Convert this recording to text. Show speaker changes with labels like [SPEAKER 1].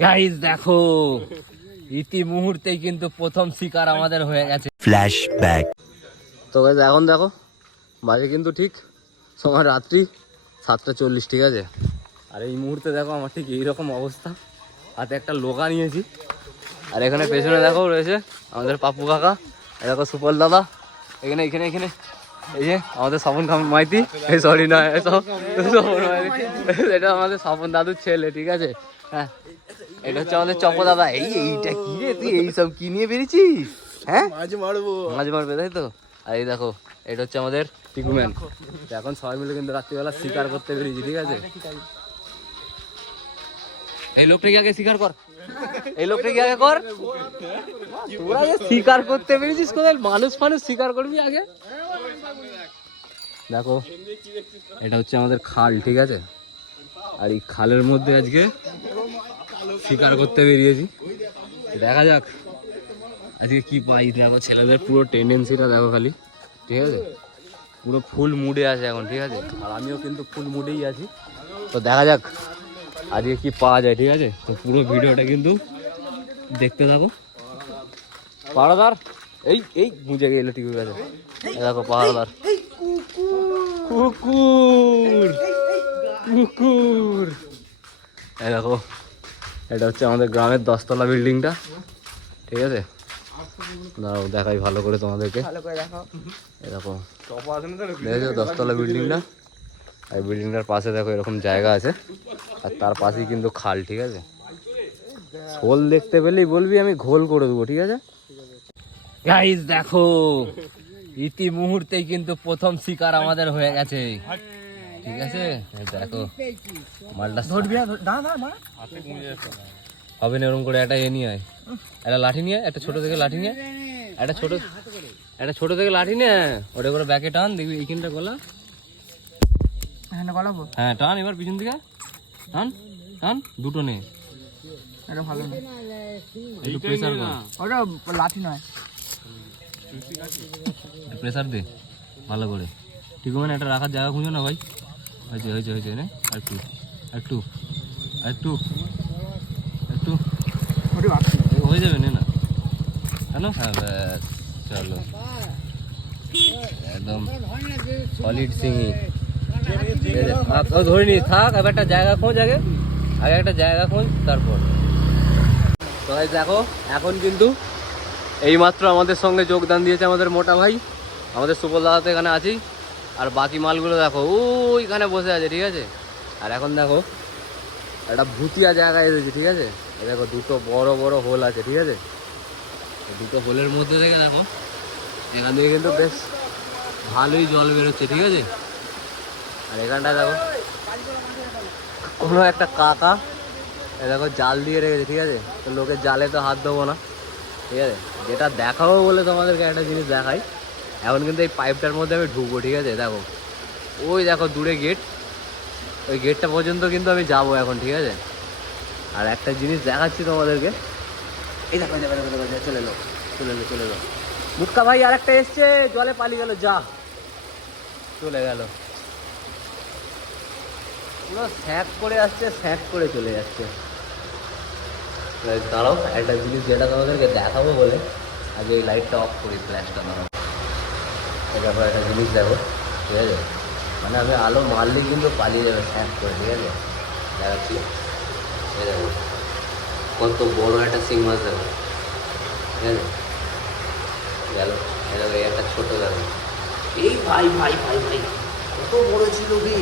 [SPEAKER 1] Guys দেখো ইতি মুহূর্তেই কিন্তু প্রথম শিকার আমাদের হয়ে গেছে
[SPEAKER 2] Flashback.
[SPEAKER 1] তো গাইস এখন দেখো বাজে কিন্তু ঠিক সময় রাত্রি সাতটা চল্লিশ ঠিক আছে আর এই মুহূর্তে দেখো আমার ঠিক এইরকম অবস্থা হাতে একটা লোকা নিয়েছি আর এখানে পেছনে দেখো রয়েছে আমাদের পাপু কাকা দেখো সুপল দাদা এখানে এখানে এখানে এই যে আমাদের স্বপন মাইতি এই সরি না এসব স্বপন মাইতি এটা আমাদের স্বপন দাদুর ছেলে ঠিক আছে হ্যাঁ এটা হচ্ছে আমাদের চপ দাদা এই এইটা কি রে তুই? এইসব কি নিয়ে বেরিয়েছিস? হ্যাঁ?
[SPEAKER 3] মাঝে মারবো।
[SPEAKER 1] মাছ মারবে তাই তো? আর এই দেখো এটা হচ্ছে আমাদের পিকুম্যান এখন সবাই মিলে কিন্তু রাত্রিবেলা শিকার করতে বেরিয়েছি ঠিক আছে? এই লোকটাকে আগে শিকার কর। এই লোকটাকে আগে কর। তোরা যে শিকার করতে বেরিয়েছিস কোথায়? মানুষ মানুষ শিকার করবি আগে? দেখো এটা হচ্ছে আমাদের খাল ঠিক আছে? আর এই খালের মধ্যে আজকে শিকার করতে বেরিয়েছি। দেখা যাক। আজকে কি পাই দেখো, ছেলেদের পুরো টেন্ডেন্সিটা দেখো খালি, ঠিক আছে? পুরো ফুল মুডে আছে এখন, ঠিক আছে? আর আমিও কিন্তু ফুল মুডেই আছি। তো দেখা যাক, আজকে কি পাওয়া যায়, ঠিক আছে? তো পুরো ভিডিওটা কিন্তু দেখতে থাকো। পাহাড়াদার এই এই, মুজে গেলে ঠিক আছে দেখো পাহাড়াদার কুকুর! কুকুর! এই দেখো। এটা হচ্ছে আমাদের গ্রামের দশতলা বিল্ডিংটা। ঠিক আছে? দাঁড়াও দেখাই ভালো করে তোমাদেরকে। এরকম দেখেছ দশতলা বিল্ডিংটা। আর বিল্ডিংটার পাশে দেখো এরকম জায়গা আছে। আর তার পাশেই কিন্তু খাল ঠিক আছে? শোল দেখতে পেলেই বলবি আমি ঘোল করে দেবো ঠিক আছে? গাইস দেখো ইতি মুহূর্তেই কিন্তু প্রথম শিকার আমাদের হয়ে গেছে। ঠিক আছে? দেখো মালটা হবে না এরকম করে একটা এ নিয়ে আয়। একটা লাঠি নিয়ে একটা ছোট থেকে লাঠি নিয়ে একটা ছোট একটা ছোট থেকে লাঠি নিয়ে। ওটা করে ব্যাকে টান দেখবি এইখানটা গলা।
[SPEAKER 3] গলাবো।
[SPEAKER 1] হ্যাঁ টান এবার পিছন থেকে টান টান দুটো নে।
[SPEAKER 3] এটা ভালো না।
[SPEAKER 1] একটু প্রেসার কর।
[SPEAKER 3] ওটা লাঠি নয়।
[SPEAKER 1] প্রেসার দে ভালো করে। ঠিক মানে একটা রাখার জায়গা খুঁজো না ভাই। হয়েছে হয়েছে হয়েছে, নে একটু একটু একটু একটু। হয়ে যাবে, নে কেন? হ্যাঁ ব্যাস, চলো। একদম সলিড সিঙ্গি ধরে নি থাক এবার একটা জায়গা খোঁজ আগে। আগে একটা জায়গা খোঁজ, তারপর। তো দেখো, এখন কিন্তু এইমাত্র আমাদের সঙ্গে যোগদান দিয়েছে আমাদের মোটা ভাই। আমাদের সুপল দাদা এখানে আছেই। আর বাকি মালগুলো দেখো, ওইখানে বসে আছে, ঠিক আছে? আর এখন দেখো, একটা ভুতিয়া জায়গায় এসেছে, ঠিক আছে? দেখো, দুটো বড় বড় হোল আছে, ঠিক আছে? দুটো হোলের মধ্যে থেকে দেখো, এখান থেকে কিন্তু বেশ ভালোই জল বেরোচ্ছে, ঠিক আছে? আর এখানটা দেখো, কোনো একটা কাকা এ দেখো জাল দিয়ে রেখেছে, ঠিক আছে? তো লোকের জালে তো হাত দেবো না, ঠিক আছে? যেটা দেখাবো বলে তোমাদেরকে একটা জিনিস দেখাই। এখন কিন্তু এই পাইপটার মধ্যে আমি ঢুকবো, ঠিক আছে? দেখো। ওই দেখো দূরে গেট ওই গেটটা পর্যন্ত কিন্তু আমি যাব এখন, ঠিক আছে? আর একটা জিনিস দেখাচ্ছি তোমাদেরকে। এই দেখো চলে এলো চলে এলো চলে এলো। মুটকা ভাই আর একটা এসছে, জলে পালিয়ে গেল, যা। চলে গেল। পুরো স্যাক করে আসছে স্যাক করে চলে যাচ্ছে। দাঁড়াও, একটা জিনিস যেটা তোমাদেরকে দেখাবো বলে, আগে এই লাইটটা অফ করি ফ্ল্যাশটা দাঁড়াও এই দেখো একটা জিনিস দেখো, ঠিক আছে? মানে আমি আলো মারলে কিন্তু পালিয়ে যাবে স্যাক করে, ঠিক আছে? দেখাচ্ছি। এই দেখো, কত বড় একটা সিং মাছ দেখো, ঠিক আছে? গেল একটা ছোটো দেখো। এই ভাই ভাই ভাই ভাই, কত বড় ছিল কি